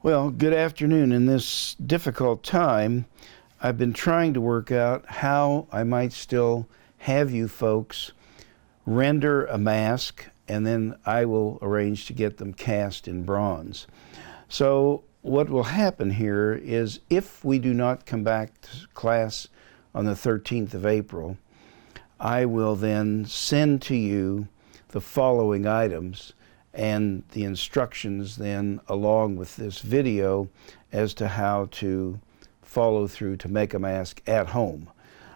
Well, good afternoon. In this difficult time, I've been trying to work out how I might still have you folks render a mask, and then I will arrange to get them cast in bronze. So what will happen here is, if we do not come back to class on the 13th of April, I will then send to you the following items and the instructions then along with this video as to how to follow through to make a mask at home.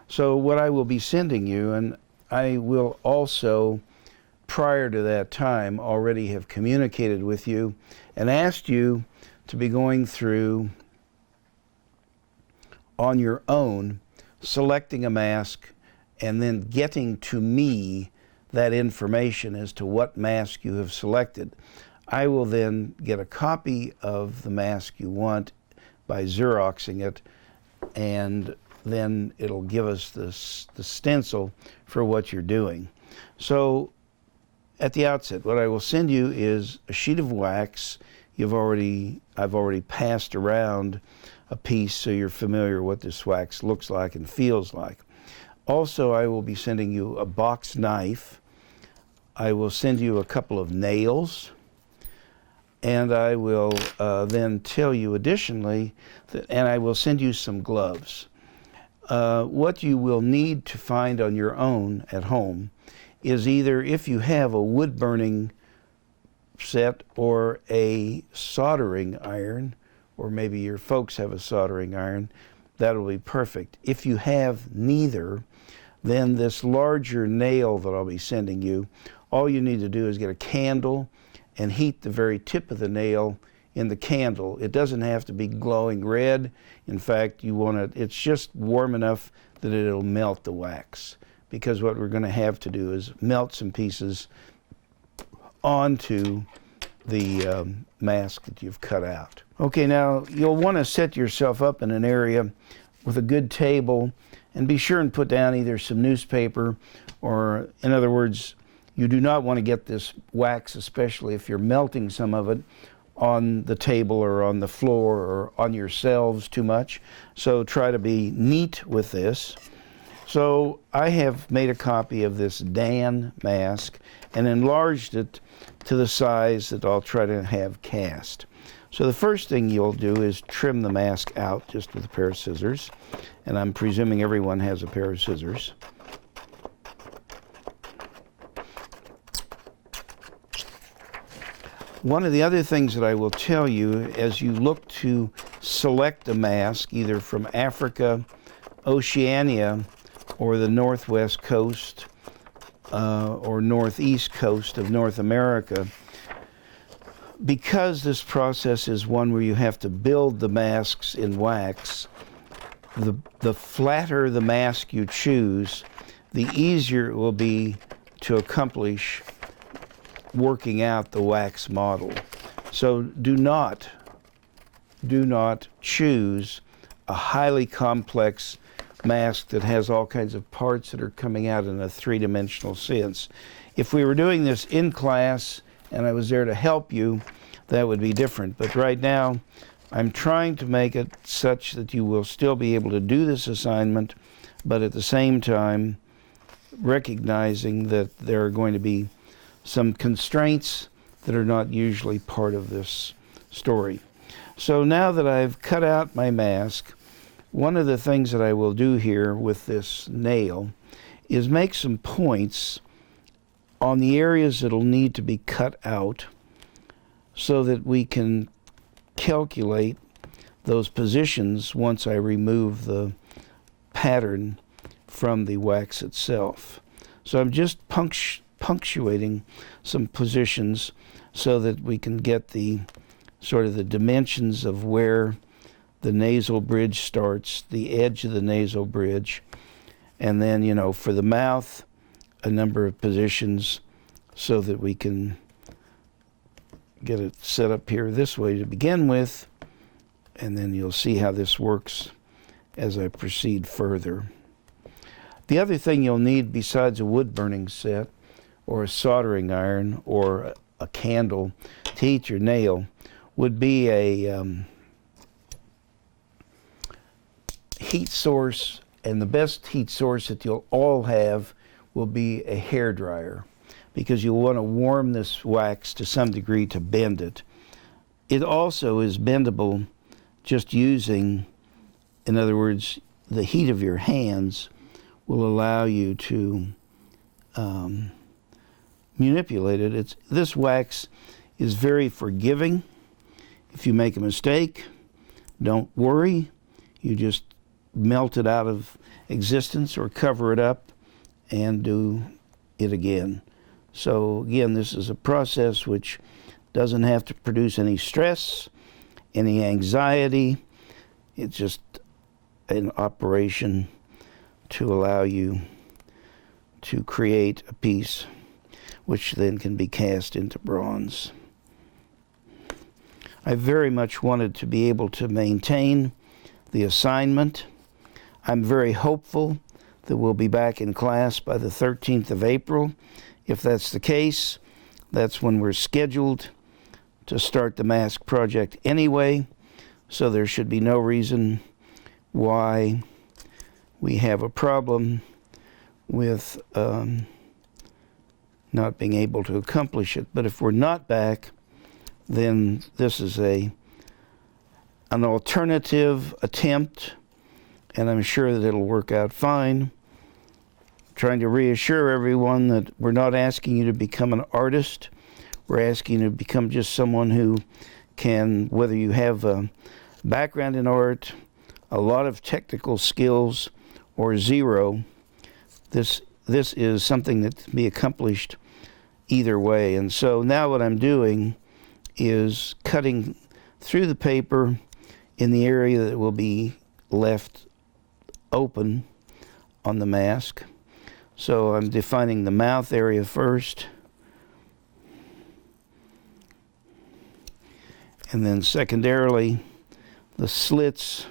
So what I will be sending you, and I will also prior to that time already have communicated with you and asked you to be going through on your own, selecting a mask and then getting to me that information as to what mask you have selected. I will then get a copy of the mask you want by Xeroxing it, and then it'll give us the stencil for what you're doing. So at the outset, what I will send you is a sheet of wax. I've already passed around a piece so you're familiar what this wax looks like and feels like. Also, I will be sending you a box knife. I will send you a couple of nails, and I will then tell you additionally and I will send you some gloves. What you will need to find on your own at home is either, if you have a wood burning set or a soldering iron, or maybe your folks have a soldering iron, that'll be perfect. If you have neither, then this larger nail that I'll be sending you, all you need to do is get a candle and heat the very tip of the nail in the candle. It doesn't have to be glowing red. In fact, it's just warm enough that it'll melt the wax, because what we're going to have to do is melt some pieces onto the mask that you've cut out. Okay, now you'll want to set yourself up in an area with a good table, and be sure and put down either some newspaper, or, in other words, you do not want to get this wax, especially if you're melting some of it, on the table or on the floor or on yourselves too much. So try to be neat with this. So I have made a copy of this Dan mask and enlarged it to the size that I'll try to have cast. So the first thing you'll do is trim the mask out just with a pair of scissors, and I'm presuming everyone has a pair of scissors. One of the other things that I will tell you as you look to select a mask, either from Africa, Oceania, or the northwest coast or northeast coast of North America, because this process is one where you have to build the masks in wax, the flatter the mask you choose, the easier it will be to accomplish working out the wax model. So do not choose a highly complex mask that has all kinds of parts that are coming out in a three-dimensional sense. If we were doing this in class and I was there to help you, that would be different. But right now, I'm trying to make it such that you will still be able to do this assignment, but at the same time, recognizing that there are going to be some constraints that are not usually part of this story. So now that I've cut out my mask, one of the things that I will do here with this nail is make some points on the areas that'll need to be cut out so that we can calculate those positions once I remove the pattern from the wax itself. So I'm just punctuating some positions so that we can get the sort of the dimensions of where the nasal bridge starts, the edge of the nasal bridge, and then, you know, for the mouth, a number of positions so that we can get it set up here this way to begin with, and then you'll see how this works as I proceed further. The other thing you'll need besides a wood burning set or a soldering iron or a candle to heat your nail would be a heat source, and the best heat source that you'll all have will be a hair dryer, because you'll want to warm this wax to some degree to bend it. It also is bendable just using, in other words, the heat of your hands will allow you to manipulate it. This wax is very forgiving. If you make a mistake, don't worry. You just melt it out of existence or cover it up and do it again. So again, this is a process which doesn't have to produce any stress, any anxiety. It's just an operation to allow you to create a piece which then can be cast into bronze. I very much wanted to be able to maintain the assignment. I'm very hopeful that we'll be back in class by the 13th of April. If that's the case, that's when we're scheduled to start the mask project anyway, so there should be no reason why we have a problem with not being able to accomplish it. But if we're not back, then this is an alternative attempt, and I'm sure that it'll work out fine. Trying to reassure everyone that we're not asking you to become an artist. We're asking you to become just someone who can, whether you have a background in art, a lot of technical skills, or zero, this is something that can be accomplished either way. And so now what I'm doing is cutting through the paper in the area that will be left open on the mask. So I'm defining the mouth area first, and then secondarily the slits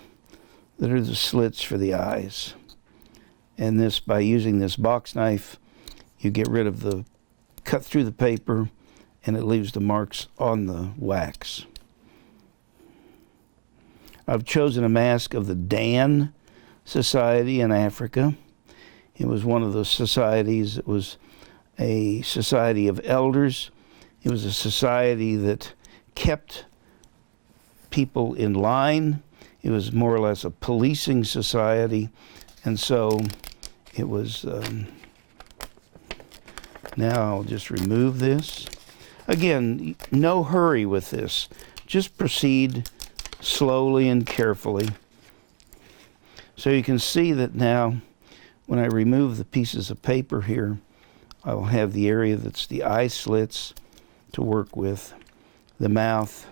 that are the slits for the eyes. And this, by using this box knife, you get rid of the cut through the paper, and it leaves the marks on the wax. I've chosen a mask of the Dan Society in Africa. It was one of the societies. It was a society of elders. It was a society that kept people in line. It was more or less a policing society. And so it was, now I'll just remove this. Again, no hurry with this. Just proceed slowly and carefully. So you can see that now, when I remove the pieces of paper here, I will have the area that's the eye slits to work with. The mouth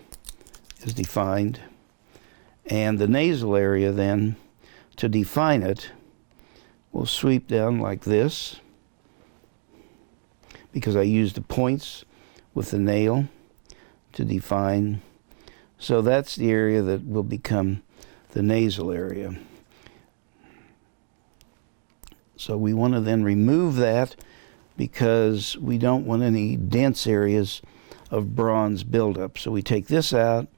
is defined. And the nasal area then, to define it, will sweep down like this, because I used the points with the nail to define. So that's the area that will become the nasal area. So we want to then remove that, because we don't want any dense areas of bronze buildup. So we take this out.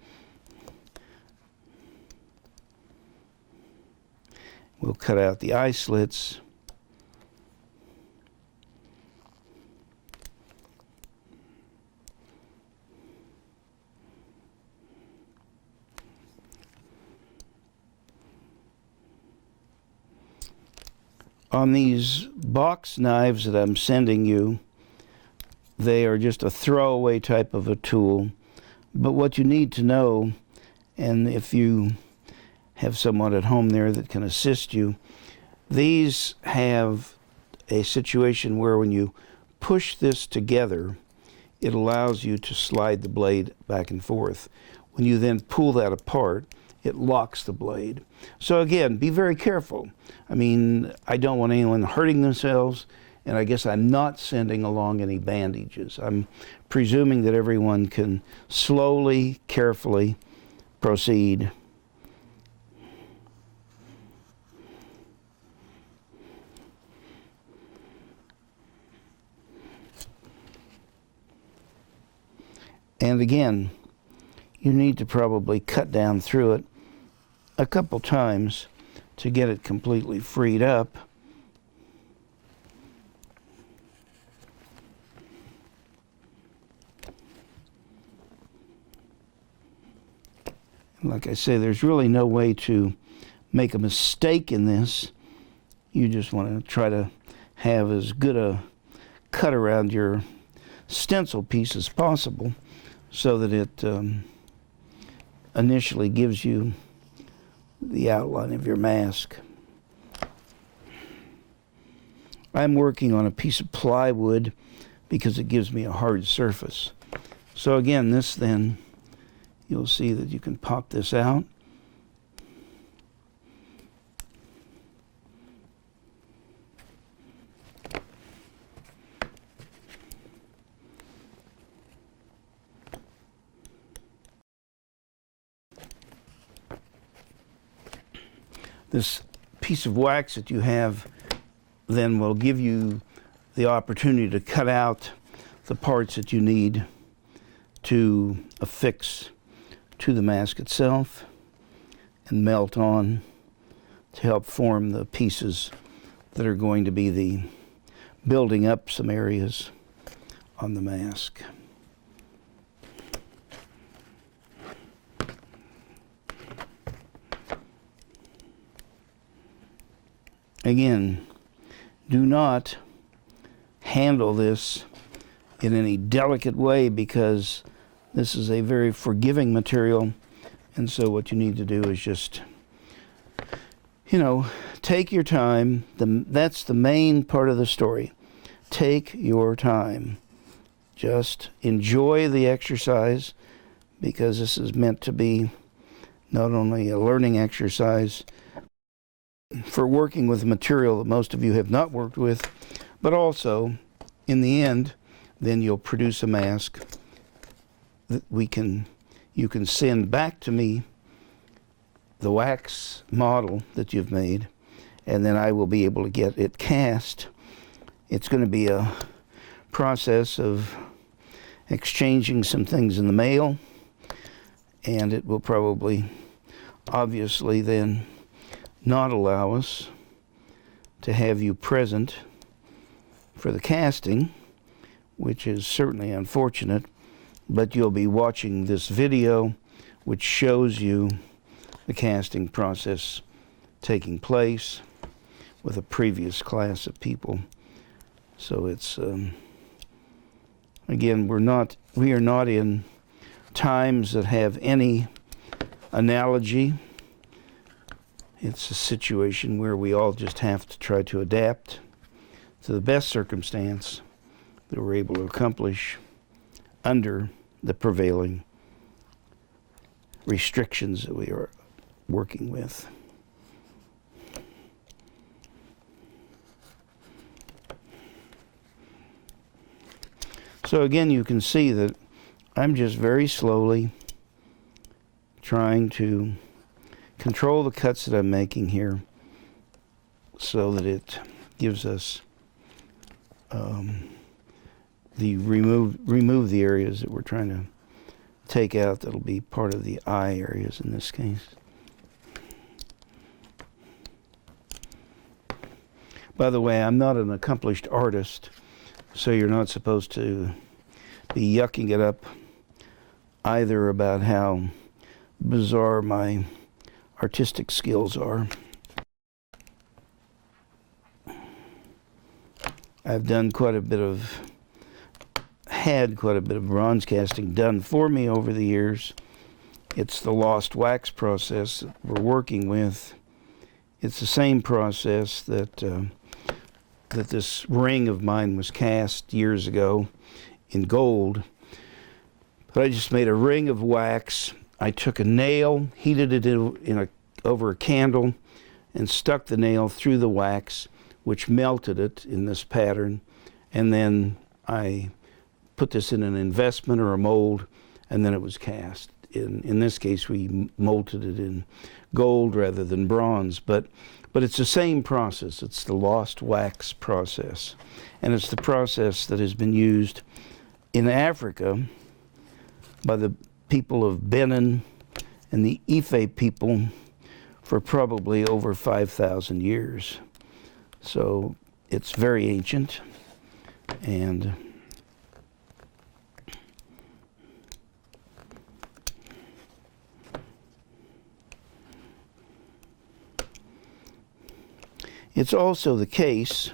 We'll cut out the eye slits. On these box knives that I'm sending you, they are just a throwaway type of a tool. But what you need to know, and if you have someone at home there that can assist you, these have a situation where when you push this together, it allows you to slide the blade back and forth. When you then pull that apart, it locks the blade. So again, be very careful. I mean, I don't want anyone hurting themselves, and I guess I'm not sending along any bandages. I'm presuming that everyone can slowly, carefully proceed. And again, you need to probably cut down through it a couple times to get it completely freed up. Like I say, there's really no way to make a mistake in this. You just want to try to have as good a cut around your stencil piece as possible so that it initially gives you the outline of your mask. I'm working on a piece of plywood because it gives me a hard surface. So again, this then, you'll see that you can pop this out. This piece of wax that you have then will give you the opportunity to cut out the parts that you need to affix to the mask itself and melt on to help form the pieces that are going to be the building up some areas on the mask. Again, do not handle this in any delicate way because this is a very forgiving material, and so what you need to do is just, you know, take your time. That's the main part of the story. Take your time. Just enjoy the exercise because this is meant to be not only a learning exercise for working with material that most of you have not worked with, but also, in the end, then you'll produce a mask that you can send back to me the wax model that you've made, and then I will be able to get it cast. It's going to be a process of exchanging some things in the mail, and it will probably, obviously, then not allow us to have you present for the casting, which is certainly unfortunate, but you'll be watching this video which shows you the casting process taking place with a previous class of people. So it's again, we are not in times that have any analogy. It's a situation where we all just have to try to adapt to the best circumstance that we're able to accomplish under the prevailing restrictions that we are working with. So again, you can see that I'm just very slowly trying to control the cuts that I'm making here so that it gives us remove the areas that we're trying to take out that'll be part of the eye areas in this case. By the way, I'm not an accomplished artist, so you're not supposed to be yucking it up either about how bizarre my artistic skills are. I've had quite a bit of bronze casting done for me over the years. It's the lost wax process that we're working with. It's the same process that that this ring of mine was cast years ago in gold. But I just made a ring of wax. I took a nail, heated it over a candle, and stuck the nail through the wax, which melted it in this pattern. And then I put this in an investment or a mold, and then it was cast. In this case, we molded it in gold rather than bronze, but it's the same process. It's the lost wax process, and it's the process that has been used in Africa by the people of Benin and the Ife people for probably over 5,000 years. So it's very ancient, and it's also the case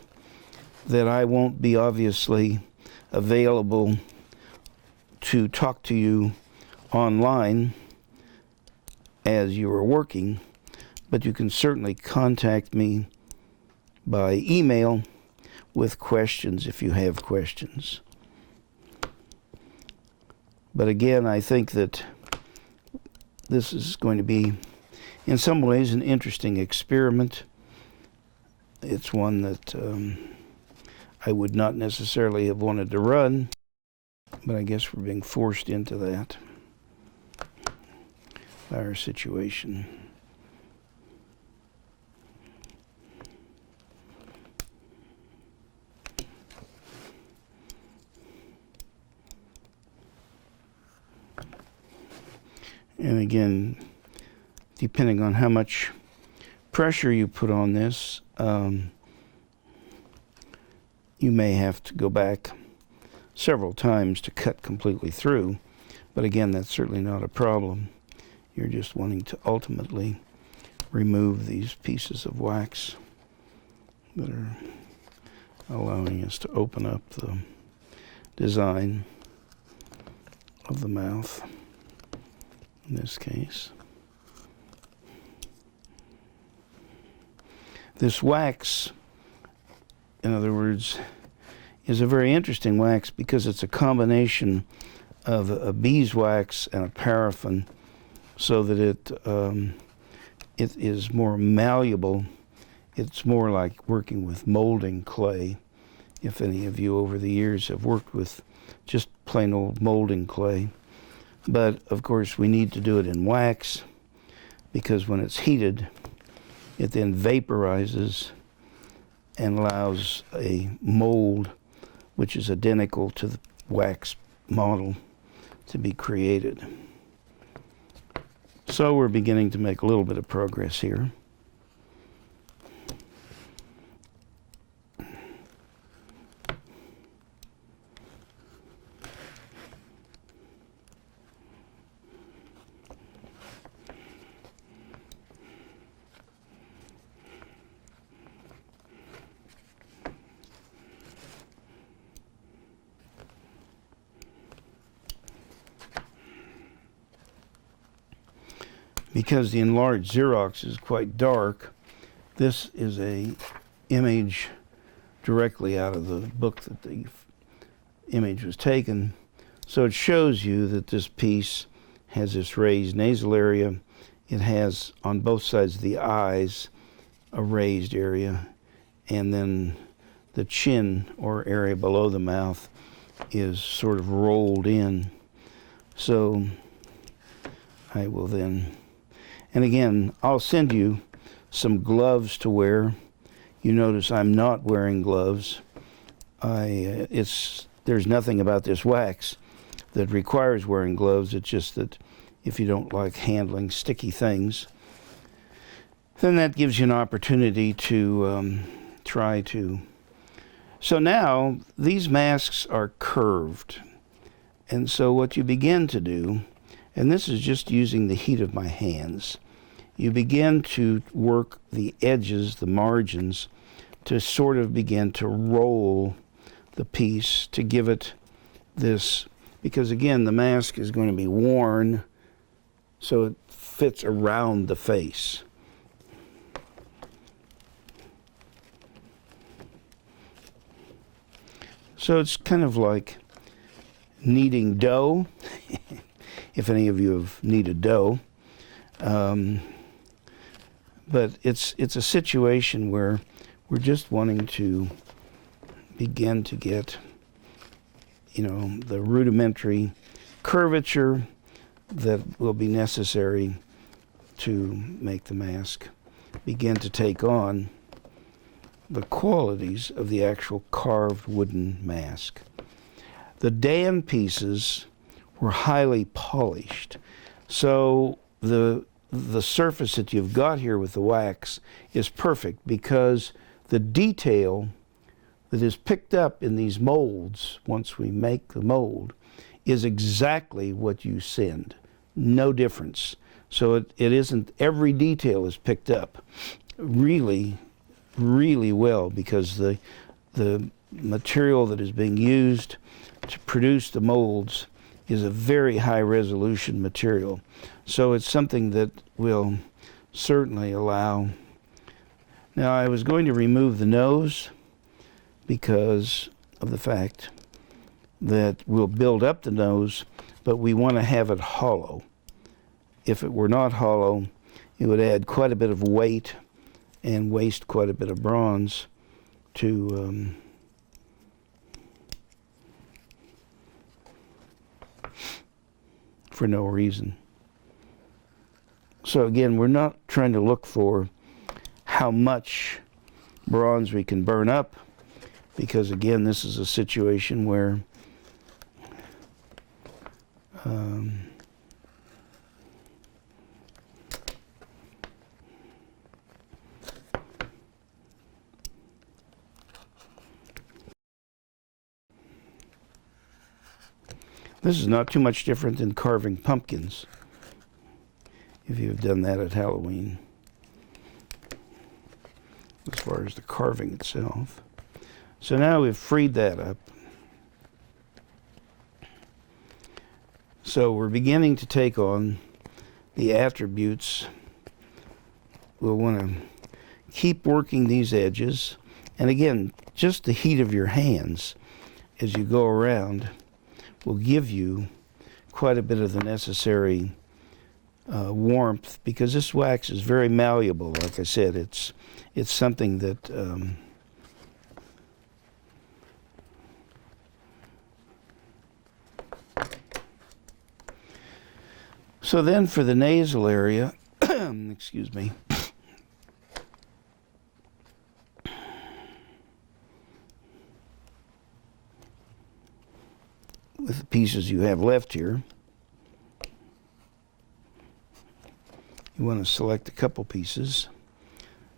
that I won't be obviously available to talk to you online as you are working, but you can certainly contact me by email with questions if you have questions. But again, I think that this is going to be, in some ways, an interesting experiment. It's one that I would not necessarily have wanted to run, but I guess we're being forced into that by our situation. And again, depending on how much pressure you put on this, you may have to go back several times to cut completely through. But again, that's certainly not a problem. You're just wanting to ultimately remove these pieces of wax that are allowing us to open up the design of the mouth in this case. This wax, in other words, is a very interesting wax because it's a combination of a beeswax and a paraffin, so that it is more malleable. It's more like working with molding clay. If any of you over the years have worked with just plain old molding clay. But of course we need to do it in wax, because when it's heated, it then vaporizes and allows a mold which is identical to the wax model to be created. So we're beginning to make a little bit of progress here. Because the enlarged Xerox is quite dark, this is a image directly out of the book that the image was taken. So it shows you that this piece has this raised nasal area. It has on both sides of the eyes a raised area, and then the chin or area below the mouth is sort of rolled in. So I will then, and again, I'll send you some gloves to wear. You notice I'm not wearing gloves. There's nothing about this wax that requires wearing gloves. It's just that if you don't like handling sticky things, then that gives you an opportunity to try to. So now these masks are curved. And so what you begin to do, and this is just using the heat of my hands, you begin to work the edges, the margins, to sort of begin to roll the piece to give it this, because again, the mask is going to be worn so it fits around the face. So it's kind of like kneading dough, if any of you have kneaded dough. But it's a situation where we're just wanting to begin to get, the rudimentary curvature that will be necessary to make the mask begin to take on the qualities of the actual carved wooden mask. The Dan pieces were highly polished. So the surface that you've got here with the wax is perfect, because the detail that is picked up in these molds once we make the mold is exactly what you send. No difference. So it isn't, every detail is picked up really, really well, because the material that is being used to produce the molds is a very high resolution material. So it's something that will certainly allow. Now, I was going to remove the nose because of the fact that we'll build up the nose, but we want to have it hollow. If it were not hollow, it would add quite a bit of weight and waste quite a bit of bronze to for no reason. So again, we're not trying to look for how much bronze we can burn up, because again, this is a situation where this is not too much different than carving pumpkins, if you've done that at Halloween, as far as the carving itself. So now we've freed that up. So we're beginning to take on the attributes. We'll want to keep working these edges. And again, just the heat of your hands as you go around will give you quite a bit of the necessary warmth, because this wax is very malleable. Like I said, it's something that so then for the nasal area, excuse me, with the pieces you have left here, you want to select a couple pieces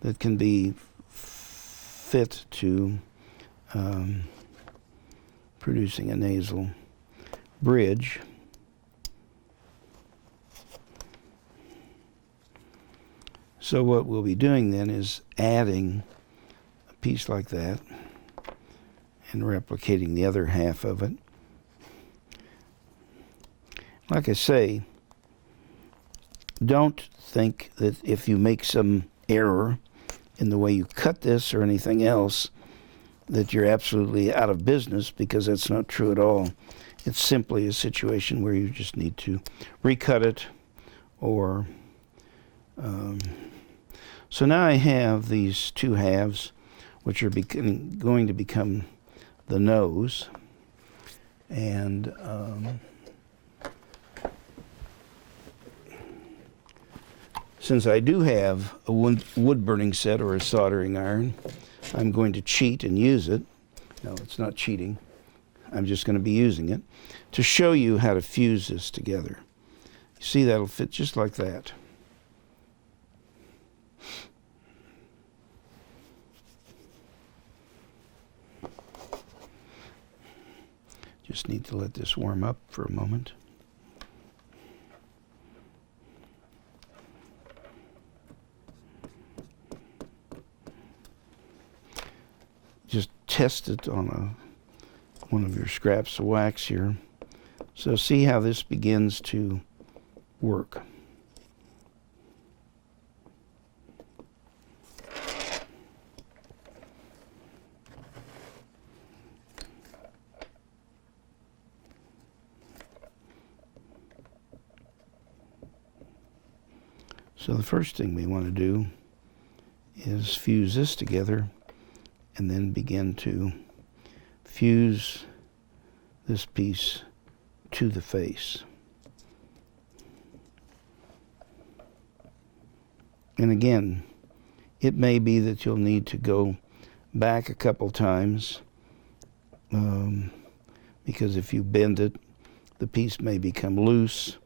that can be fit to producing a nasal bridge. So what we'll be doing then is adding a piece like that and replicating the other half of it. Like I say, don't think that if you make some error in the way you cut this or anything else, that you're absolutely out of business, because that's not true at all. It's simply a situation where you just need to recut it, or so now I have these two halves, which are going to become the nose, and since I do have a wood burning set or a soldering iron, I'm going to cheat and use it. No, it's not cheating. I'm just going to be using it to show you how to fuse this together. You see, that'll fit just like that. Just need to let this warm up for a moment. Just test it on one of your scraps of wax here. So see how this begins to work. So the first thing we want to do is fuse this together, and then begin to fuse this piece to the face. And again, it may be that you'll need to go back a couple times, because if you bend it, the piece may become loose,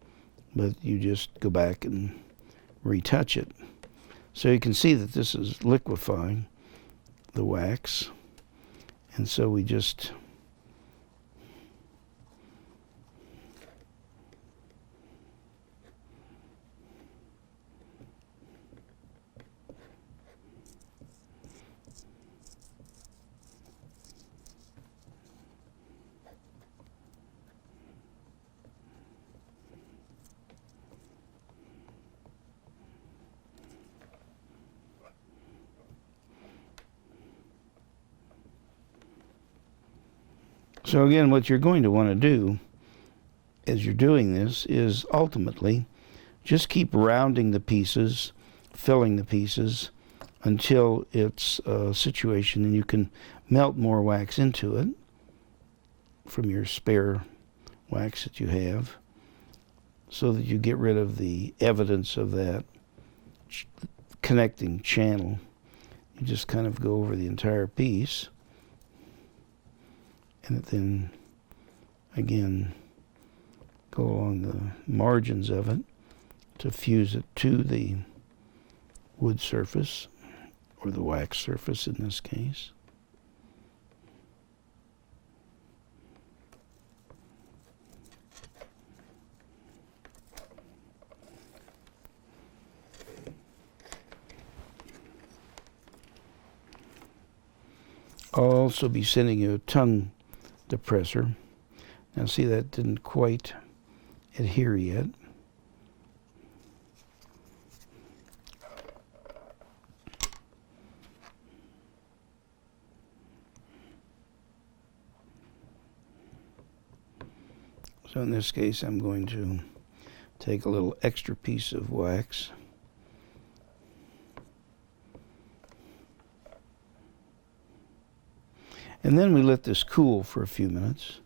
but you just go back and retouch it. So you can see that this is liquefying the wax, and so we just So again, what you're going to want to do as you're doing this is ultimately just keep rounding the pieces, filling the pieces until it's a situation and you can melt more wax into it from your spare wax that you have, so that you get rid of the evidence of that connecting channel. You just kind of go over the entire piece, and then again go along the margins of it to fuse it to the wood surface, or the wax surface in this case. I'll also be sending you a tongue depressor. Now see, that didn't quite adhere yet. So in this case, I'm going to take a little extra piece of wax. And then we let this cool for a few minutes.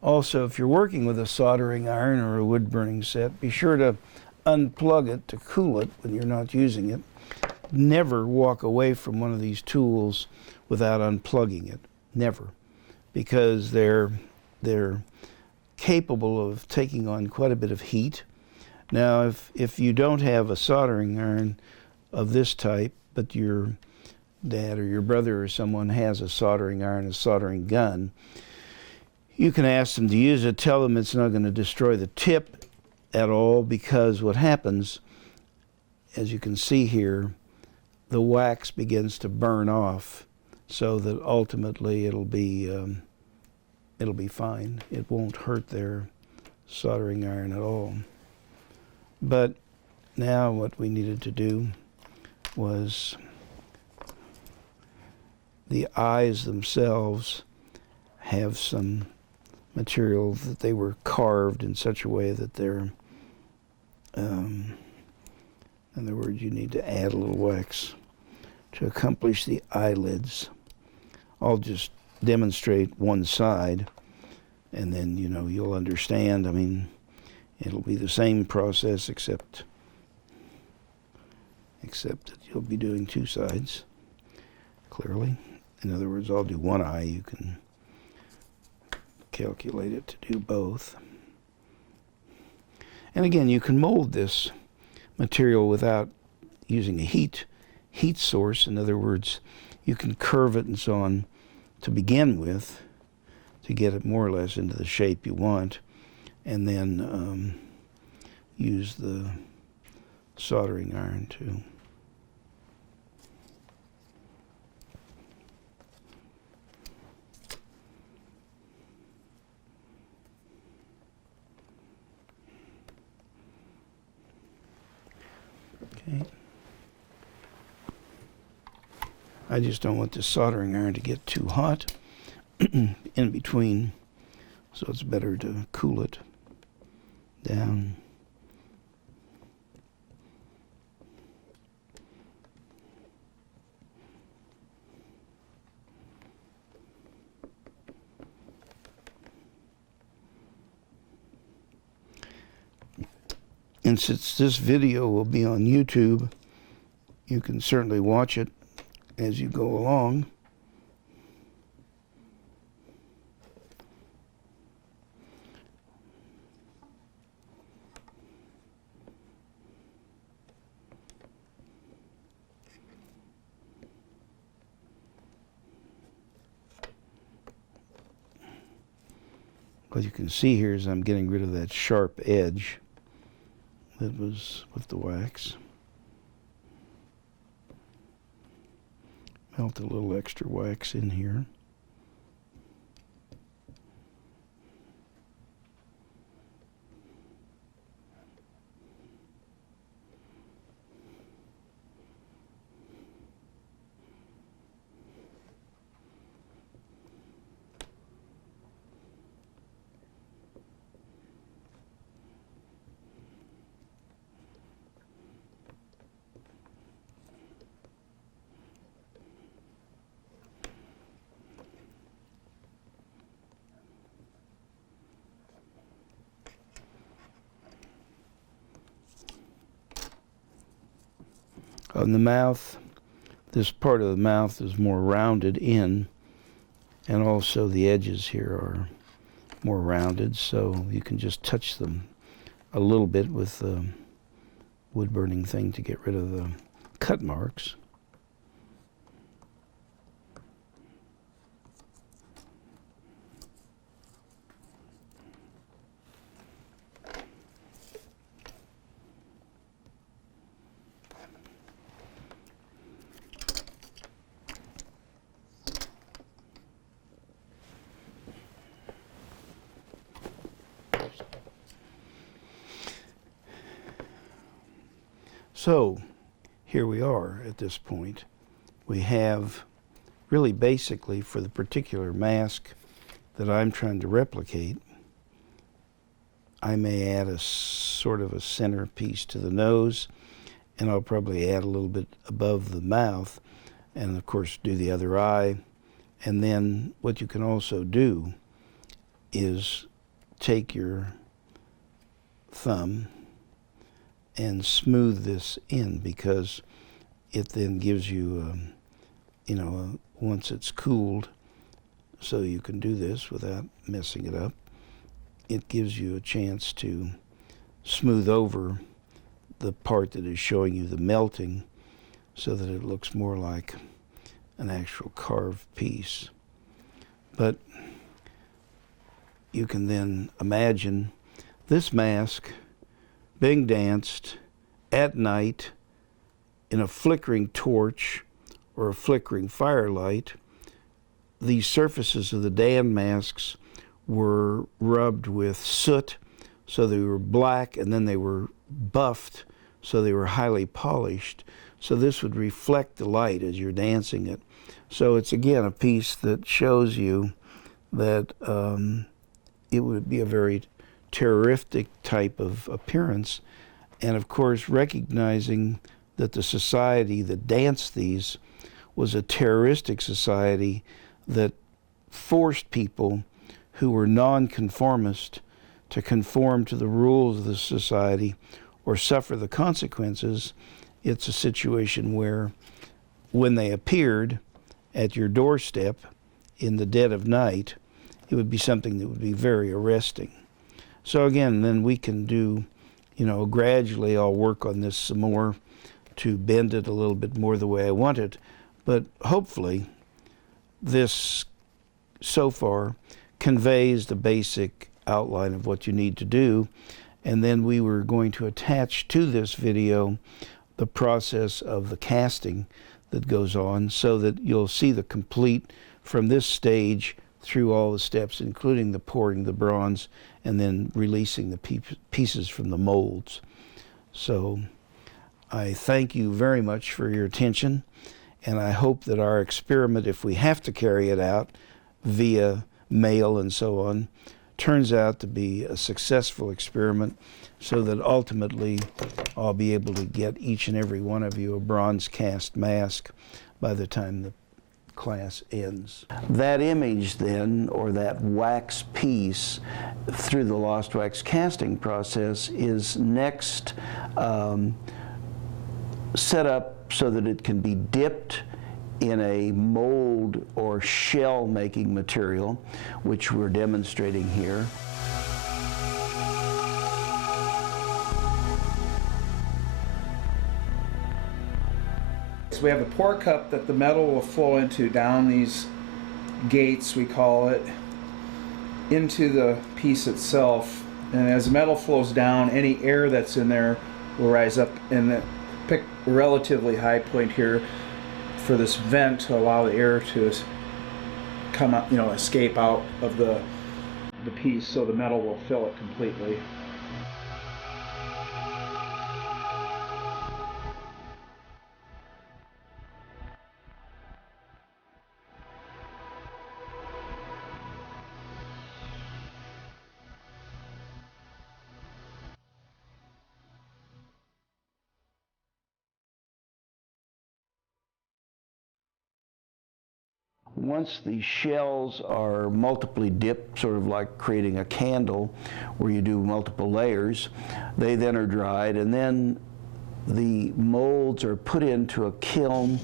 Also, if you're working with a soldering iron or a wood burning set, be sure to unplug it to cool it when you're not using it. Never walk away from one of these tools without unplugging it. Never. Because they're capable of taking on quite a bit of heat. Now, if you don't have a soldering iron of this type, but your dad or your brother or someone has a soldering iron, a soldering gun, you can ask them to use it. Tell them it's not going to destroy the tip at all, because what happens, as you can see here, the wax begins to burn off, so that ultimately it'll be fine. It won't hurt their soldering iron at all. But now what we needed to do was the eyes themselves have some material that they were carved in such a way that they're, in other words, you need to add a little wax to accomplish the eyelids. I'll just demonstrate one side, and then, you know, you'll understand. I mean, it'll be the same process, except that you'll be doing two sides, clearly. In other words, I'll do one eye. You can calculate it to do both. And again, you can mold this material without using a heat source. In other words, you can curve it and so on to begin with, to get it more or less into the shape you want, and then use the soldering iron to okay. I just don't want the soldering iron to get too hot in between, so it's better to cool it down. And since this video will be on YouTube, you can certainly watch it as you go along. What you can see here is I'm getting rid of that sharp edge that was with the wax. Melt a little extra wax in here. On the mouth, this part of the mouth is more rounded in, and also the edges here are more rounded, so you can just touch them a little bit with the wood burning thing to get rid of the cut marks. So here we are at this point. We have really basically for the particular mask that I'm trying to replicate, I may add a sort of a centerpiece to the nose, and I'll probably add a little bit above the mouth, and of course do the other eye. And then what you can also do is take your thumb and smooth this in, because it then gives you, once it's cooled, so you can do this without messing it up, it gives you a chance to smooth over the part that is showing you the melting so that it looks more like an actual carved piece. But you can then imagine this mask being danced at night in a flickering torch or a flickering firelight. These surfaces of the Dan masks were rubbed with soot, so they were black, and then they were buffed, so they were highly polished. So this would reflect the light as you're dancing it. So it's again a piece that shows you that it would be a very terroristic type of appearance, and of course recognizing that the society that danced these was a terroristic society that forced people who were nonconformist to conform to the rules of the society or suffer the consequences. It's a situation where when they appeared at your doorstep in the dead of night, it would be something that would be very arresting. So again, then we can do, gradually I'll work on this some more to bend it a little bit more the way I want it. But hopefully this so far conveys the basic outline of what you need to do. And then we were going to attach to this video the process of the casting that goes on, so that you'll see the complete from this stage through all the steps, including the pouring the bronze and then releasing the pieces from the molds. So I thank you very much for your attention, and I hope that our experiment, if we have to carry it out via mail and so on, turns out to be a successful experiment, so that ultimately I'll be able to get each and every one of you a bronze cast mask by the time the class ends. That image then, or that wax piece through the lost wax casting process, is next set up so that it can be dipped in a mold or shell making material, which we're demonstrating here. So we have a pour cup that the metal will flow into down these gates, we call it. into the piece itself, and as the metal flows down, any air that's in there will rise up, and then pick a relatively high point here for this vent to allow the air to come up, escape out of the piece, so the metal will fill it completely. Once the shells are multiply dipped, sort of like creating a candle where you do multiple layers, they then are dried, and then the molds are put into a kiln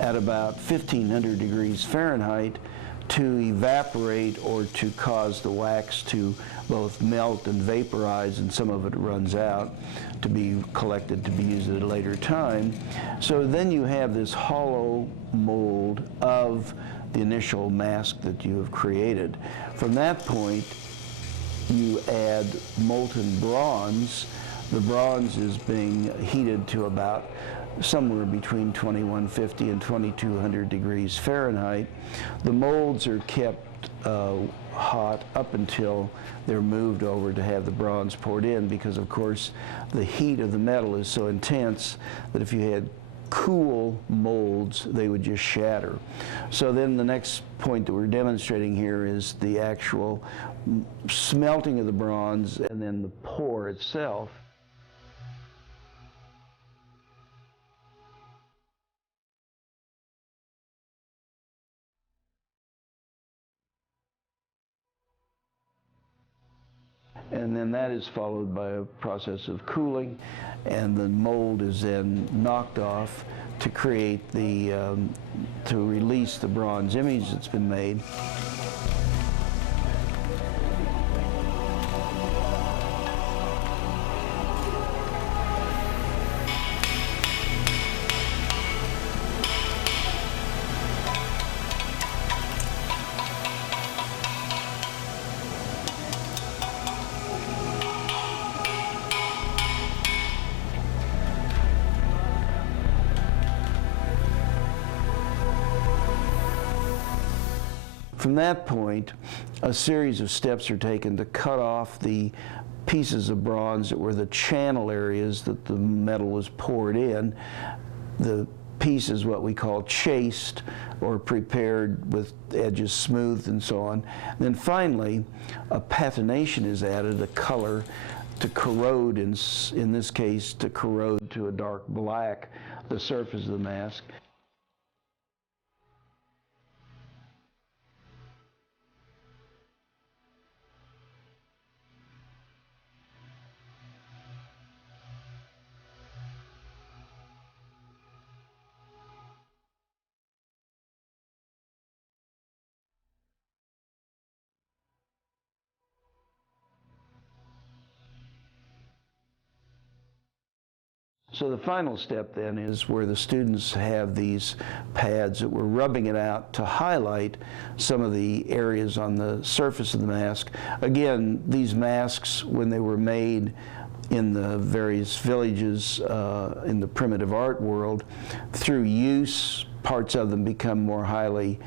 at about 1500 degrees Fahrenheit to evaporate or to cause the wax to both melt and vaporize, and some of it runs out to be collected to be used at a later time. So then you have this hollow mold of the initial mask that you have created. From that point, you add molten bronze. The bronze is being heated to about somewhere between 2150 and 2200 degrees Fahrenheit. The molds are kept hot up until they're moved over to have the bronze poured in, because of course the heat of the metal is so intense that if you had cool molds, they would just shatter. So then the next point that we're demonstrating here is the actual smelting of the bronze and then the pour itself. And then that is followed by a process of cooling, and the mold is then knocked off to create the, to release the bronze image that's been made. From that point, a series of steps are taken to cut off the pieces of bronze that were the channel areas that the metal was poured in. The piece is what we call chased or prepared with edges smoothed and so on. Then finally, a patination is added, a color to corrode, in this case, to corrode to a dark black the surface of the mask. So the final step then is where the students have these pads that we're rubbing it out to highlight some of the areas on the surface of the mask. Again, these masks, when they were made in the various villages in the primitive art world, through use, parts of them become more highly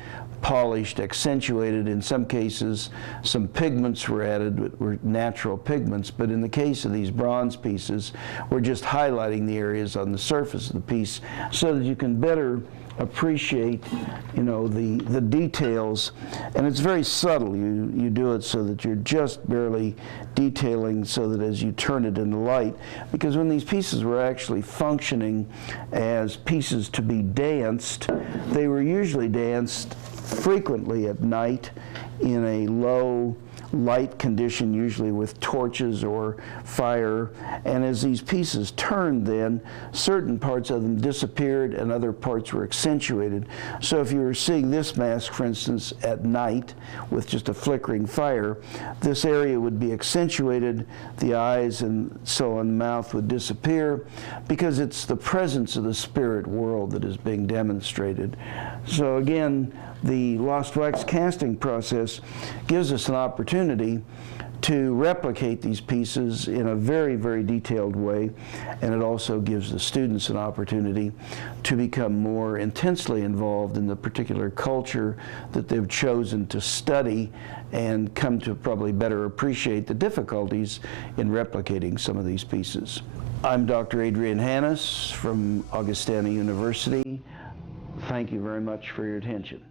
polished, accentuated. In some cases, some pigments were added that were natural pigments, but in the case of these bronze pieces, we're just highlighting the areas on the surface of the piece so that you can better appreciate, the details. And it's very subtle. You do it so that you're just barely detailing, so that as you turn it into light, because when these pieces were actually functioning as pieces to be danced, they were usually danced frequently at night in a low light condition, usually with torches or fire. And as these pieces turned then, certain parts of them disappeared and other parts were accentuated. So if you were seeing this mask, for instance, at night with just a flickering fire, this area would be accentuated, the eyes and so on, the mouth would disappear, because it's the presence of the spirit world that is being demonstrated. So again, the lost wax casting process gives us an opportunity to replicate these pieces in a very, very detailed way, and it also gives the students an opportunity to become more intensely involved in the particular culture that they've chosen to study and come to probably better appreciate the difficulties in replicating some of these pieces. I'm Dr. Adrien Hannus from Augustana University. Thank you very much for your attention.